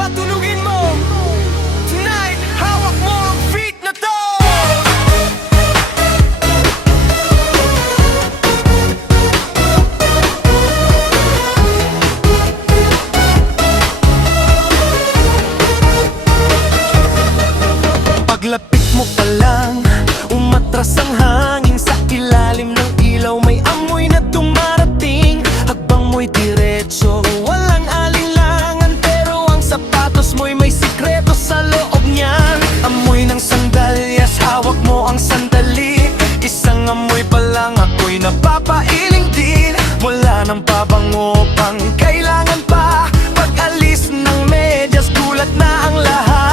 Patulugin mo tonight, hawak mo ang beat na to. Paglapit mo pa lang, umatras ang hangin sa ilalim ng ilaw. May amoy na dumarating, hakbang mo'y diretso, walang alinlangan. Pero ang sapatos mo'y may sikreto sa loob niyan. Amoy ng sandalyas, hawak mo ang sandali. Isang amoy pa lang ako'y napapailing din. Wala nang pabango pang kailangan pa. Pag-alis ng medyas, gulat na ang lahat.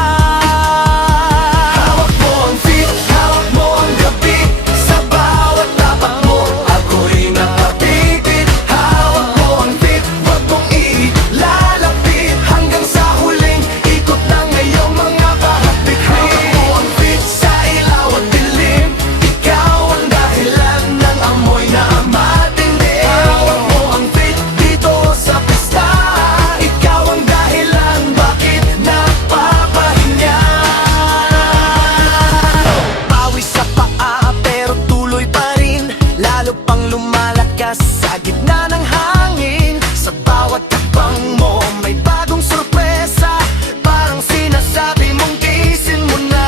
Sa gitna ng hangin, sa bawat takbang mo may bagong sorpresa. Parang sinasabi mong tiisin mo na.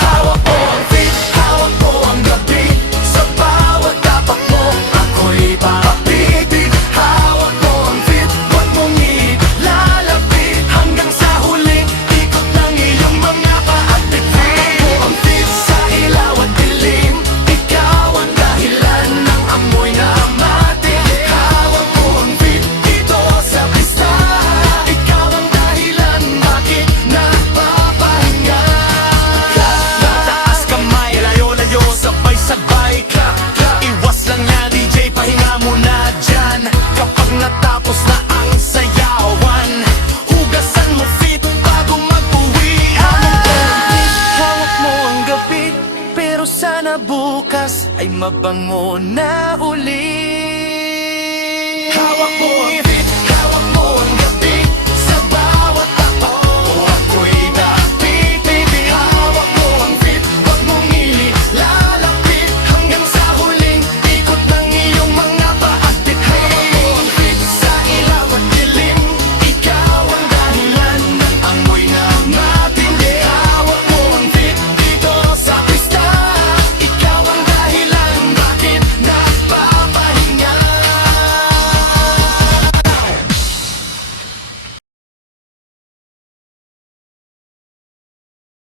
Hawak mo ang beat, hawak mo ang gabi. Sa bawat tapak mo, ako'y papipit. Hawak mo ang beat, huwag mong ilalapit. Hanggang sa huling ikot ng iyong mga paakbit. Hawak mo ang beat, sa ilaw at dilim. Ikaw ang dahilan ng amoy na matindi. Hawak mo ang beat dito sa pista. Ikaw ang dahilan bakit napapahinga. Taas kamay, layo-layo, sabay-sabay. Clap, clap. Iwas lang yan, DJ, pahinga muna dyan. Kapag natapos na ang sayawan, hugasan mo feet bago mag-uwi. Hawak mo ang gabi, pero sana bukas ay mabango na uli. Hawak mo ang